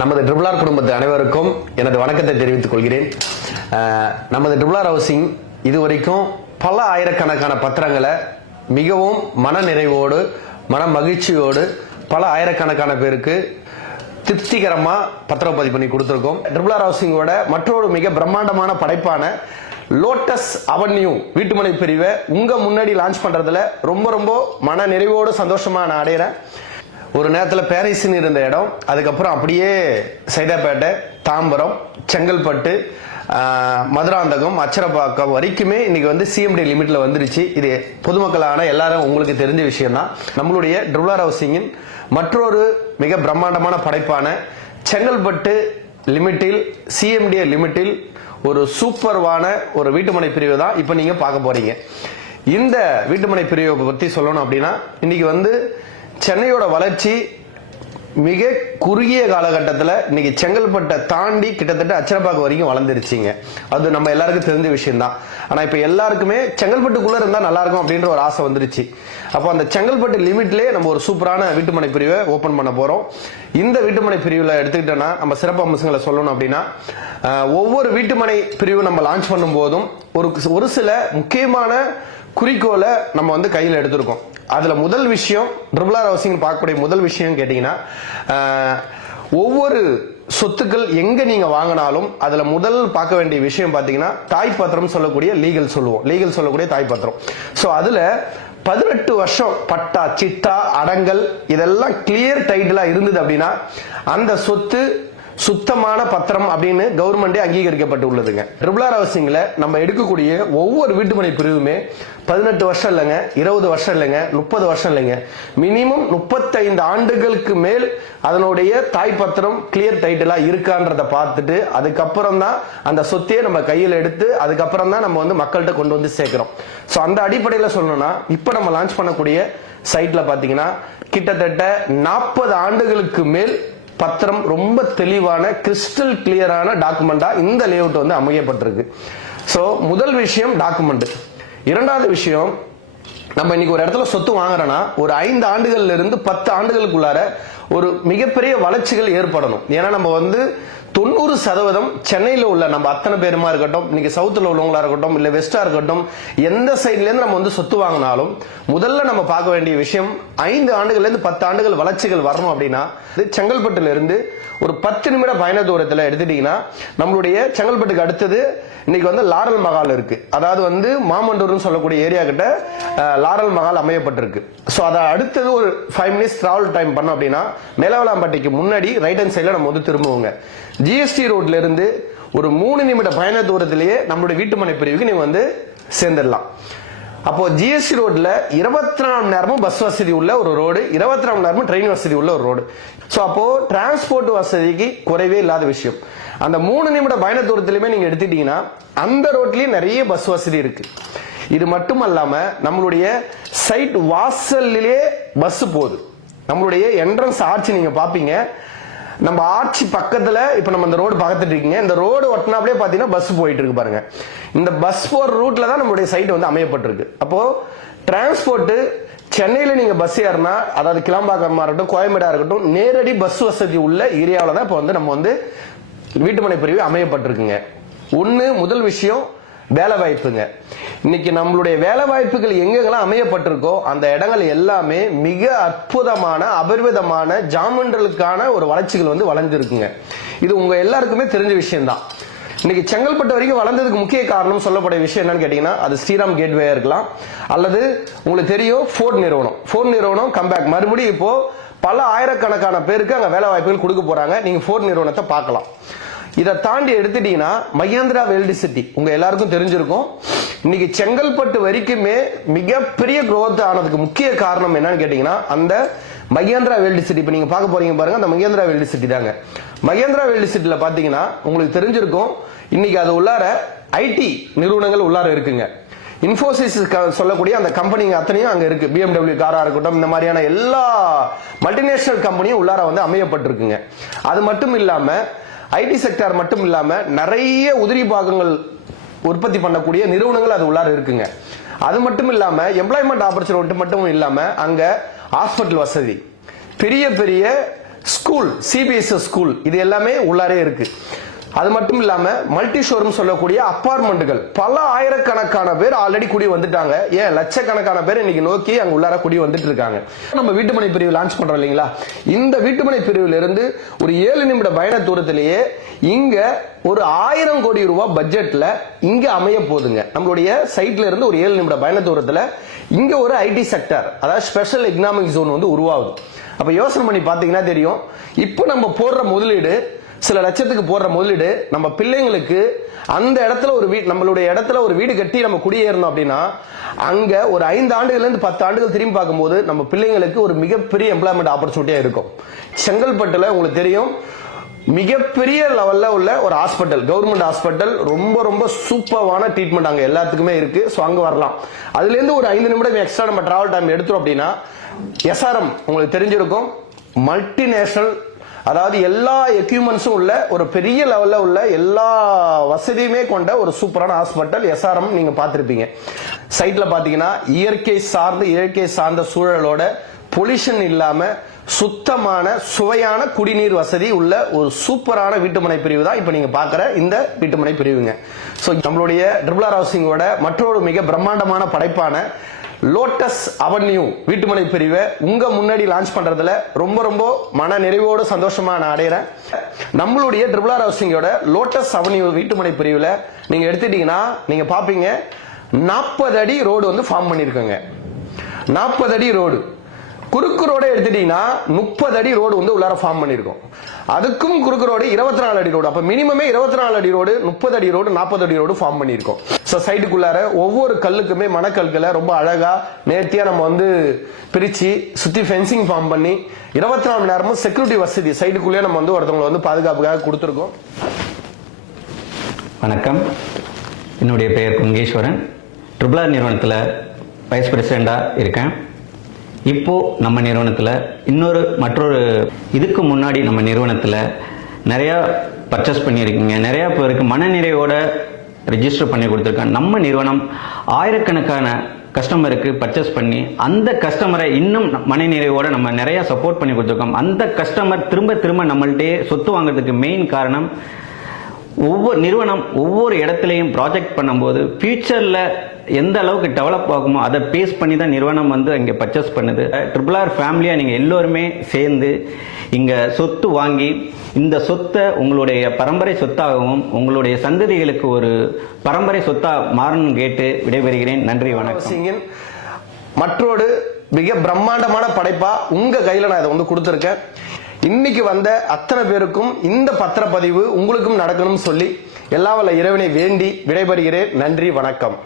நமது ட்ரிபிள்ஆர் குடும்பத்து அனைவருக்கும் எனது வணக்கத்தை தெரிவித்துக் கொள்கிறேன். நமது ட்ரிபிள்ஆர் ஹவுசிங் இதுவரைக்கும் பல ஆயிரக்கணக்கான பத்திரங்களை மிகவும் மன நிறைவோடு மன மகிழ்ச்சியோடு பல ஆயிரக்கணக்கான பேருக்கு திருப்திகரமா பத்திரப்பதிவு பண்ணி கொடுத்திருக்கோம். ட்ரிபிள்ஆர் ஹவுசிங்கோட மற்றொரு மிக பிரம்மாண்டமான படைப்பான லோட்டஸ் அவென்யூ வீட்டுமனை பிரிவை உங்க முன்னாடி லான்ச் பண்றதுல ரொம்ப மன நிறைவோடு சந்தோஷமா நான் அடைகிறேன். ஒரு நேரத்தில் பேரிஸ்னு இருந்த இடம், அதுக்கப்புறம் அப்படியே சைதாப்பேட்டை, தாம்பரம், செங்கல்பட்டு, மதுராந்தகம், அச்சரப்பாக்கம் வரைக்குமே இன்னைக்கு வந்து சிஎம்டி லிமிட்ல வந்துருச்சு. இது பொதுமக்களான எல்லாரும் உங்களுக்கு தெரிஞ்ச விஷயம் தான். நம்மளுடைய ட்ரிபிள்ஆர் ஹவுசிங்கின் மற்றொரு மிக பிரம்மாண்டமான படைப்பான செங்கல்பட்டு லிமிட்டில் சிஎம்டி லிமிட்டில் ஒரு சூப்பர்வான ஒரு வீட்டுமனை பிரிவு தான் இப்ப நீங்க பார்க்க போறீங்க. இந்த வீட்டுமனை பிரிவை பத்தி சொல்லணும் அப்படின்னா, இன்னைக்கு வந்து சென்னையோட வளர்ச்சி மிக குறுகிய காலகட்டத்தில் இன்னைக்கு செங்கல்பட்டை தாண்டி கிட்டத்தட்ட அச்சரப்பாக்கம் வரைக்கும் வளர்ந்துருச்சுங்க. அது நம்ம எல்லாருக்கும் தெரிஞ்ச விஷயம் தான். ஆனா இப்ப எல்லாருக்குமே செங்கல்பட்டுக்குள்ள இருந்தா நல்லா இருக்கும் அப்படின்ற ஒரு ஆசை வந்துருச்சு. அப்போ அந்த செங்கல்பட்டு லிமிட்லேயே நம்ம ஒரு சூப்பரான வீட்டுமனை பிரிவை ஓபன் பண்ண போறோம். இந்த வீட்டுமனை பிரிவில் எடுத்துக்கிட்டோம்னா நம்ம சிறப்பு அம்சங்களை சொல்லணும் அப்படின்னா, ஒவ்வொரு வீட்டுமனை பிரிவு நம்ம லான்ச் பண்ணும் போதும் ஒரு சில முக்கியமான குறிக்கோளை நம்ம வந்து கையில் எடுத்திருக்கோம். அதுல முதல் விஷயம் ட்ரிபிள்ஆர் ஹவுசிங் பார்க்கக்கூடிய முதல் விஷயம் கேட்டீங்கன்னா, ஒவ்வொரு சொத்துக்கள் எங்க நீங்க வாங்கினாலும் அதுல முதல் பார்க்க வேண்டிய விஷயம் பாத்தீங்கன்னா தாய் பத்திரம் சொல்லக்கூடிய லீகல் சொல்லக்கூடிய தாய் பத்திரம். சோ அதுல 18 வருஷம் பட்டா, சிட்டா, அடங்கல் இதெல்லாம் கிளியர் டைட்டிலா இருந்தது அப்படின்னா அந்த சொத்து சுத்தமான பத்திரம் அப்படின்னு கவர்மெண்டே அங்கீகரிக்கப்பட்டு உள்ளதுங்க. ட்ரிபிள்ஆர் ஹவுசிங்ல நம்ம எடுக்கக்கூடிய ஒவ்வொரு வீட்டுமனை பிரிவுமே 18 வருஷம் இல்லைங்க, 20 வருஷம் இல்லைங்க, 30 வருஷம் இல்லைங்க, மினிமம் 35 ஆண்டுகளுக்கு மேல் அதனுடைய தாய் பத்திரம் கிளியர் டைட்டிலா இருக்கான்றத பார்த்துட்டு அதுக்கப்புறம் தான் அந்த சொத்தையே நம்ம கையில் எடுத்து அதுக்கப்புறம் தான் நம்ம வந்து மக்கள்கிட்ட கொண்டு வந்து சேர்க்கிறோம். ஸோ அந்த அடிப்படையில் சொல்லணும்னா இப்போ நம்ம லான்ச் பண்ணக்கூடிய சைட்ல பாத்தீங்கன்னா கிட்டத்தட்ட 40 ஆண்டுகளுக்கு மேல் பத்திரம் ரொம்ப தெளிவான கிறிஸ்டல் கிளியரான டாக்குமெண்டா இந்த லேஅவுட் வந்து அமையப்பட்டிருக்கு. சோ முதல் விஷயம் டாக்குமெண்ட். இரண்டாவது விஷயம், நம்ம இன்னைக்கு ஒரு இடத்துல சொத்து வாங்குறோம்னா ஒரு 5 ஆண்டுகள்ல இருந்து 10 ஆண்டுகளுக்குள்ளார ஒரு மிகப்பெரிய வளர்ச்சிகள் ஏற்படணும். ஏன்னா நம்ம வந்து 90% சென்னையில் உள்ள நம்ம அத்தனை பேருமா இருக்கட்டும், இன்னைக்கு சவுத்துல உள்ளவங்களா இருக்கட்டும், இல்ல வெஸ்டா இருக்கட்டும், எந்த சைட்ல இருந்து நம்ம வந்து சொத்து வாங்கினாலும் முதல்ல நம்ம பார்க்க வேண்டிய விஷயம் 5 ஆண்டுகள்ல இருந்து 10 ஆண்டுகள் வளர்ச்சிகள் வரணும் அப்படின்னா செங்கல்பட்டுல இருந்து ஒரு 10 நிமிட பயண தூரத்துல எடுத்துட்டீங்கன்னா நம்மளுடைய செங்கல்பட்டுக்கு அடுத்தது இன்னைக்கு வந்து லாரல் மகால் இருக்கு. அதாவது வந்து மாமண்டூர்னு சொல்லக்கூடிய ஏரியா கிட்ட லாரல் மகால் அமையப்பட்டிருக்கு. சோ அதை அடுத்தது ஒரு 5 மினிட்ஸ் டிராவல் டைம் பண்ணோம் அப்படின்னா மேலவலாம்பட்டிக்கு முன்னாடி ரைட் ஹேண்ட் சைட்ல நம்ம வந்து திரும்புவோங்க. ஜிஎஸ்டி ரோட்ல இருந்து ஒரு 3 நிமிட பயண தூரத்திலேயே நம்மளுடைய வீட்டுமனை பிரிவுக்கு நீங்க வந்து சேர்ந்துடலாம். அப்போ ஜிஎஸ்டி ரோட்ல 24 மணி நேரமும் பஸ் வசதி உள்ள ஒரு ரோடு, 24 மணி நேரமும் ட்ரெயின் வசதி உள்ள ஒரு ரோடு. சோ அப்போ டிரான்ஸ்போர்ட் வசதிக்கு குறைவே இல்லாத விஷயம். அந்த 3 நிமிட பயண தூரத்திலுமே நீங்க எடுத்துட்டீங்கன்னா அந்த ரோட்லயே நிறைய பஸ் வசதி இருக்கு. இது மட்டும் அல்லாம நம்மளுடைய சைட் வாசல்லிலே பஸ் போகுது. நம்மளுடைய என்ட்ரன்ஸ் ஆர்ச்சி நீங்க பாப்பீங்க. நம்ம ஆர்ச்சி பக்கத்துல இப்ப நம்ம இந்த ரோடு பார்த்துட்டு இருக்கீங்க. இந்த ரோடு ஒட்டினாப்லயே பாத்தீங்கன்னா பஸ் போயிட்டு இருக்கு பாருங்க. இந்த பஸ் போற ரூட்ல தான் நம்மளுடைய சைட் வந்து அமையப்பட்டிருக்கு. அப்போ டிரான்ஸ்போர்ட் சென்னையில நீங்க பஸ் ஏறினா, அதாவது கிளம்பாக்கமா இருக்கட்டும், கோயம்பேடா இருக்கட்டும், நேரடி பஸ் வசதி உள்ள ஏரியாவில தான் இப்ப வந்து நம்ம வந்து வீட்டுமனை பிரிவு அமையப்பட்டிருக்குங்க. முதல் விஷயம் வேலை வாய்ப்புங்க. இன்னைக்கு நம்மளுடைய வேலை வாய்ப்புகள் எங்கெல்லாம் அமையப்பட்டிருக்கோ அந்த இடங்கள் எல்லாமே மிக அற்புதமான அபரிவிதமான ஜாமண்டலுக்கான ஒரு வளர்ச்சிகள் வந்து வளர்ந்துருக்குங்க. இது உங்க எல்லாருக்குமே தெரிஞ்ச விஷயம் தான். இன்னைக்கு செங்கல்பட்டு வரைக்கும் வளர்ந்ததுக்கு முக்கிய காரணம் சொல்லக்கூடிய விஷயம் என்னன்னு கேட்டீங்கன்னா, அது ஸ்ரீராம் கேட்வே இருக்கலாம், அல்லது உங்களுக்கு தெரியும் ஃபோர்ட் நிறுவனம் கம்பேக் மறுபடியும் இப்போ பல ஆயிரக்கணக்கான பேருக்கு அங்க வேலை வாய்ப்புகள் கொடுக்க போறாங்க. நீங்க ஃபோர்ட் நிறுவனத்தை பார்க்கலாம். இதை தாண்டி எடுத்துட்டீங்கன்னா மகேந்திரா வேர்ல்டு சிட்டி உங்க எல்லாருக்கும் தெரிஞ்சிருக்கும். இன்னைக்கு செங்கல்பட்டு வரைக்குமே மிகப்பெரிய growth ஆனதுக்கு முக்கிய காரணம் என்னன்னு கேட்டீங்கன்னா அந்த மகேந்திரா வேர்ல்டு சிட்டி. இப்ப நீங்க பார்க்க போறீங்க பாருங்க, அந்த மகேந்திரா வேர்ல்டு சிட்டி தாங்க. மகேந்திரா வேர்ல்டு சிட்டில பாத்தீங்கன்னா உங்களுக்கு தெரிஞ்சிருக்கும், இன்னைக்கு அது உள்ளார ஐடி நிறுவனங்கள் உள்ளார இருக்குங்க. இன்ஃபோசிஸ் சொல்லக்கூடிய அந்த கம்பெனிங்க அத்தனையும் அங்க இருக்கு. BMW காரா இருக்கட்டும், இந்த மாதிரியான எல்லா மல்டிநேஷனல் கம்பெனியும் உள்ளார வந்து அமையப்பட்டிருக்குங்க. அது மட்டும் இல்லாம ஐடி செக்டார் மட்டும் இல்லாம நிறைய உதிரி பாகங்கள் உற்பத்தி பண்ணக்கூடிய நிறுவனங்கள் அது உள்ளார இருக்குங்க. அது மட்டும் இல்லாம எம்ப்ளாய்மெண்ட் ஆப்பர்ச்சுனிட்டி மட்டும் இல்லாம அங்க ஹாஸ்பிட்டல் வசதி, பெரிய ஸ்கூல், சிபிஎஸ்இ ஸ்கூல், இது எல்லாமே உள்ளாரே இருக்கு. அது மட்டும் இல்லாம மல்டி ஷோரூம் சொல்லக்கூடிய அபார்ட்மெண்ட்டுகள் பல ஆயிரக்கணக்கான பேர் ஆல்ரெடி குடி வந்துட்டாங்க. ஏன் லட்சக்கணக்கான பேர் இன்னைக்கு நோக்கி அங்க உள்ளார குடி வந்துட்டு இருக்காங்க. நம்ம வீட்டுமனை பிரிவு லான்ச் பண்றோம் இல்லைங்களா, இந்த வீட்டுமனை பிரிவுல இருந்து ஒரு 7 நிமிட பயண தூரத்திலேயே இங்க ஒரு 1000 கோடி ரூபாய் பட்ஜெட்ல இங்க அமைய போகுதுங்க. நம்மளுடைய சைட்ல இருந்து ஒரு 7 நிமிட பயண தூரத்துல இங்க ஒரு ஐடி செக்டர், அதாவது ஸ்பெஷல் எக்கனாமிக் ஜோன் வந்து உருவாகுது. அப்ப யோசனை பண்ணி பாத்தீங்கன்னா தெரியும், இப்போ நம்ம போடுற முதலீடு, சில லட்சத்துக்கு போடுற முதலீடு, நம்ம பிள்ளைங்களுக்கு அந்த இடத்துல ஒரு வீடு, நம்மளுடைய இடத்துல ஒரு வீடு கட்டி நம்ம குடியேறணும் அப்படின்னா அங்க ஒரு 5 ஆண்டுகள்ல இருந்து 10 ஆண்டுகள் திரும்பி பார்க்கும்போது நம்ம பிள்ளைங்களுக்கு ஒரு மிகப்பெரிய எம்ப்ளாய்மெண்ட் ஆப்பர்ச்சுனிட்டியா இருக்கும். செங்கல்பட்டுல உங்களுக்கு தெரியும், மிகப்பெரிய லெவல்ல உள்ள ஒரு ஹாஸ்பிட்டல், கவர்மெண்ட் ஹாஸ்பிட்டல், ரொம்ப ரொம்ப சூப்பரான ட்ரீட்மெண்ட் அங்க எல்லாத்துக்குமே இருக்கு. சோ அங்க வரலாம். அதுல இருந்து ஒரு 5 நிமிடம் எக்ஸ்ட்ரா நம்ம டிராவல் டைம் எடுத்தோம் அப்படின்னா எஸ்ஆர்எம் உங்களுக்கு தெரிஞ்சிருக்கும், மல்டிநேஷனல், அதாவது எல்லா எக்யூப்மெண்ட்ஸும் உள்ள ஒரு பெரிய லெவல்ல உள்ள எல்லா வசதியுமே கொண்ட ஒரு சூப்பரான ஹாஸ்பிட்டல் எஸ்ஆர்எம் நீங்க பார்த்திருப்பீங்க. சைட்ல பாத்தீங்கன்னா இயற்கை சார்ந்த சூழலோட பொல்யூஷன் இல்லாம சுத்தமான சுவையான குடிநீர் வசதி உள்ள ஒரு சூப்பரான வீட்டுமனை பிரிவு தான் இப்ப நீங்க பாக்குற இந்த வீட்டுமனை பிரிவுங்க. சோ நம்மளுடைய ட்ரிபிள் ஆர் ஹவுசிங்கோட மற்றொரு மிக பிரம்மாண்டமான படைப்பான லோட்டஸ் அவென்யூ வீட்டுமனை பிரிவை உங்க முன்னாடி லான்ச் பண்றதுல ரொம்ப ரொம்ப மன நிறைவோடு சந்தோஷமா நான் அடைகிறேன். நம்மளுடைய ட்ரிபிள் ஆர் ஹவுசிங்கோட லோட்டஸ் அவென்யூ வீட்டுமனை பிரிவுல நீங்க எடுத்துட்டீங்கன்னா நீங்க பாப்பீங்க 40 அடி ரோடு வந்து ஃபார்ம் பண்ணிருக்கோங்க. 40 அடி ரோடு. குறுக்கு ரோட எடுத்துட்டீங்கன்னா 30 அடி ரோடு வந்து உள்ளார ஃபார்ம் பண்ணிருக்கோம். அதுக்கும் குறுக்கு ரோடு 24 அடி ரோடு. அப்ப மினிமமே 24 அடி ரோடு, 30 அடி ரோடு, 40 அடி ரோடு ஃபார்ம் பண்ணிருக்கோம். சோ சைடுக்குள்ளார ஒவ்வொரு கல்லுக்குமே மணக்கல்களை ரொம்ப அழகா நேர்த்தியா நம்ம வந்து பிரிச்சு சுத்தி ஃபென்சிங் ஃபார்ம் பண்ணி 24 மணி நேரமும் செக்யூரிட்டி வசதி சைடுக்குள்ளே நம்ம வந்து ஒருத்தவங்களை வந்து பாதுகாப்புக்காக கொடுத்துருக்கோம். வணக்கம், என்னுடைய பெயர் குங்கேஸ்வரன். ட்ரிபிள் ஆர் நிறுவனத்தில் வைஸ் பிரசிடெண்டா இருக்கேன். இப்போ நம்ம நிறுவனத்தில் மற்றொரு இதுக்கு முன்னாடி நம்ம நிறுவனத்தில் நிறையா பர்ச்சேஸ் பண்ணியிருக்கீங்க. நிறையா பேருக்கு மனநிறைவோட ரெஜிஸ்டர் பண்ணி கொடுத்துருக்கேன். நம்ம நிறுவனம் ஆயிரக்கணக்கான கஸ்டமருக்கு பர்ச்சேஸ் பண்ணி அந்த கஸ்டமரை இன்னும் மனநிறைவோட நம்ம நிறையா சப்போர்ட் பண்ணி கொடுத்துருக்கோம். அந்த கஸ்டமர் திரும்ப திரும்ப நம்மள்டே சொத்து வாங்குறதுக்கு மெயின் காரணம், ஒவ்வொரு நிறுவனம் ஒவ்வொரு இடத்துலையும் ப்ராஜெக்ட் பண்ணும்போது ஃபியூச்சரில் எந்த அளவுக்கு டெவலப் ஆகுமோ அதை பேஸ் பண்ணி தான் நிறுவனம் வந்து இங்கே பர்ச்சேஸ் பண்ணுது. ட்ரிபிள் ஆர் ஃபேமிலியாக நீங்கள் எல்லோருமே சேர்ந்து இங்கே சொத்து வாங்கி இந்த சொத்தை உங்களுடைய பரம்பரை சொத்தாகவும் உங்களுடைய சந்ததிகளுக்கு ஒரு பரம்பரை சொத்தா மாறணும் கேட்டு விடைபெறுகிறேன். நன்றி, வணக்கம். மற்றொரு மிக பிரம்மாண்டமான படைப்பா உங்க கையில நான் இதை வந்து கொடுத்துருக்கேன். இன்னைக்கு வந்த அத்தனை பேருக்கும் இந்த பத்திரப்பதிவு உங்களுக்கும் நடக்கணும்னு சொல்லி எல்லா வல்ல இறைவனை வேண்டி விடைபெறுகிறேன். நன்றி, வணக்கம்.